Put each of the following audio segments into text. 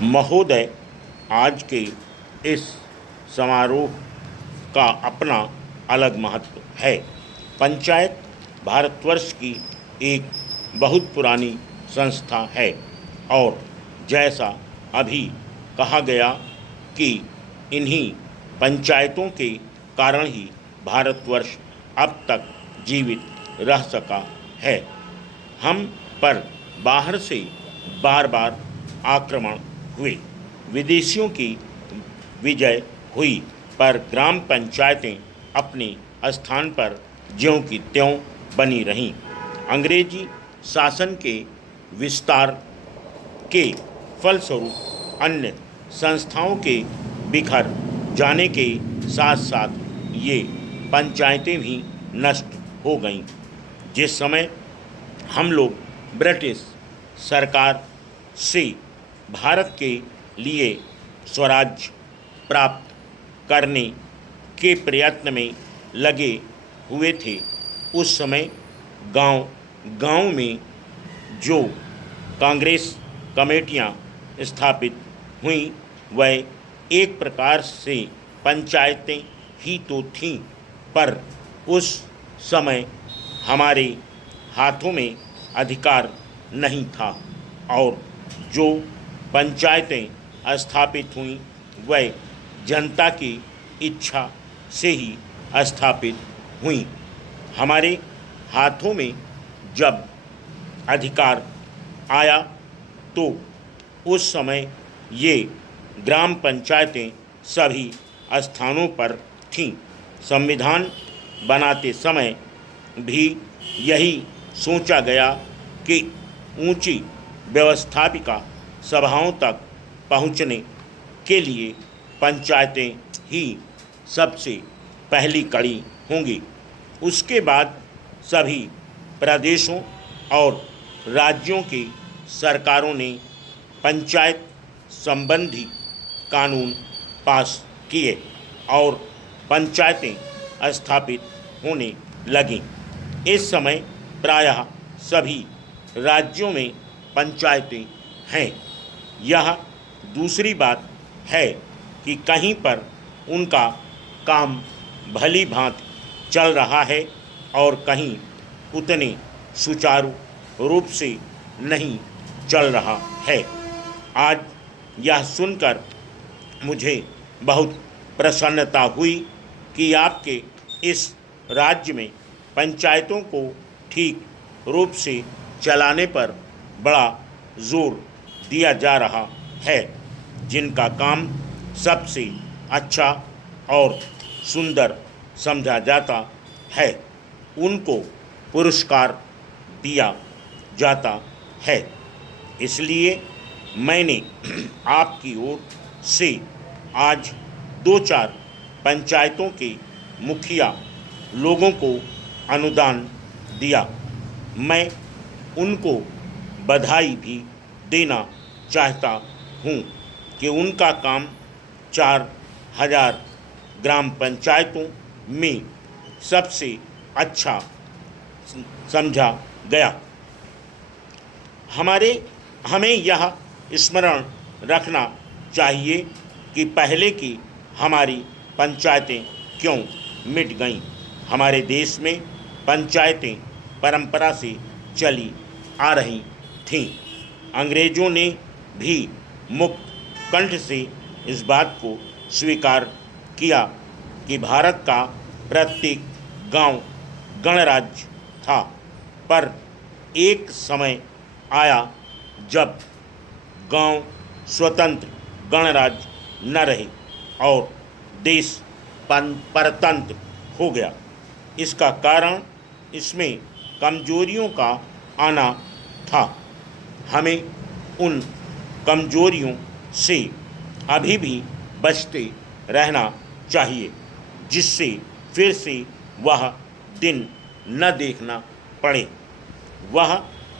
महोदय, आज के इस समारोह का अपना अलग महत्व है। पंचायत भारतवर्ष की एक बहुत पुरानी संस्था है और जैसा अभी कहा गया कि इन्हीं पंचायतों के कारण ही भारतवर्ष अब तक जीवित रह सका है। हम पर बाहर से बार बार आक्रमण हुए, विदेशियों की विजय हुई, पर ग्राम पंचायतें अपने स्थान पर ज्यों की त्यों बनी रहीं। अंग्रेजी शासन के विस्तार के फलस्वरूप अन्य संस्थाओं के बिखर जाने के साथ साथ ये पंचायतें भी नष्ट हो गईं। जिस समय हम लोग ब्रिटिश सरकार से भारत के लिए स्वराज्य प्राप्त करने के प्रयत्न में लगे हुए थे, उस समय गांव-गांव में जो कांग्रेस कमेटियां स्थापित हुईं, वह एक प्रकार से पंचायतें ही तो थीं, पर उस समय हमारे हाथों में अधिकार नहीं था और जो पंचायतें स्थापित हुईं वह जनता की इच्छा से ही स्थापित हुईं। हमारे हाथों में जब अधिकार आया तो उस समय ये ग्राम पंचायतें सभी स्थानों पर थीं। संविधान बनाते समय भी यही सोचा गया कि ऊंची व्यवस्थापिका सभाओं तक पहुंचने के लिए पंचायतें ही सबसे पहली कड़ी होंगी। उसके बाद सभी प्रदेशों और राज्यों की सरकारों ने पंचायत संबंधी कानून पास किए और पंचायतें स्थापित होने लगीं। इस समय प्रायः सभी राज्यों में पंचायतें हैं। यह दूसरी बात है कि कहीं पर उनका काम भली भांति चल रहा है और कहीं उतने सुचारू रूप से नहीं चल रहा है। आज यह सुनकर मुझे बहुत प्रसन्नता हुई कि आपके इस राज्य में पंचायतों को ठीक रूप से चलाने पर बड़ा जोर दिया जा रहा है। जिनका काम सबसे अच्छा और सुंदर समझा जाता है, उनको पुरस्कार दिया जाता है। इसलिए मैंने आपकी ओर से आज 2-4 पंचायतों के मुखिया लोगों को अनुदान दिया। मैं उनको बधाई भी देना चाहता हूँ कि उनका काम 4000 ग्राम पंचायतों में सबसे अच्छा समझा गया। हमें यह स्मरण रखना चाहिए कि पहले की हमारी पंचायतें क्यों मिट गईं। हमारे देश में पंचायतें परंपरा से चली आ रही थीं। अंग्रेज़ों ने भी मुक्त कंठ से इस बात को स्वीकार किया कि भारत का प्रत्येक गांव गणराज्य था, पर एक समय आया जब गांव स्वतंत्र गणराज्य न रहे और देश परतंत्र हो गया। इसका कारण इसमें कमजोरियों का आना था। हमें उन कमजोरियों से अभी भी बचते रहना चाहिए, जिससे फिर से वह दिन न देखना पड़े। वह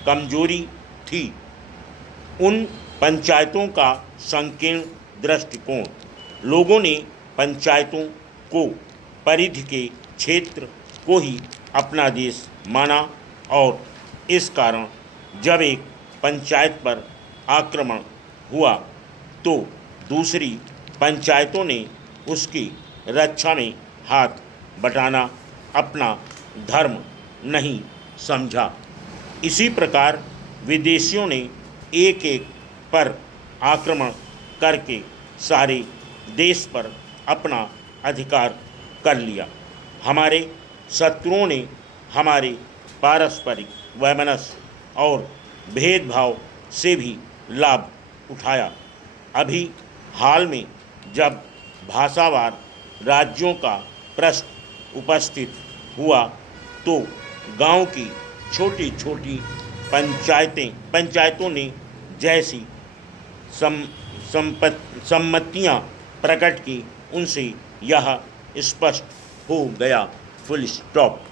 कमजोरी थी उन पंचायतों का संकीर्ण दृष्टिकोण। लोगों ने पंचायतों को परिधि के क्षेत्र को ही अपना देश माना और इस कारण जब एक पंचायत पर आक्रमण हुआ तो दूसरी पंचायतों ने उसकी रक्षा में हाथ बटाना अपना धर्म नहीं समझा। इसी प्रकार विदेशियों ने एक एक पर आक्रमण करके सारे देश पर अपना अधिकार कर लिया। हमारे शत्रुओं ने हमारे पारस्परिक वैमनस्य और भेदभाव से भी लाभ उठाया। अभी हाल में जब भाषावार राज्यों का प्रश्न उपस्थित हुआ तो गांव की छोटी छोटी पंचायतों ने जैसी सम्मतियाँ प्रकट की, उनसे यह स्पष्ट हो गया। Full stop.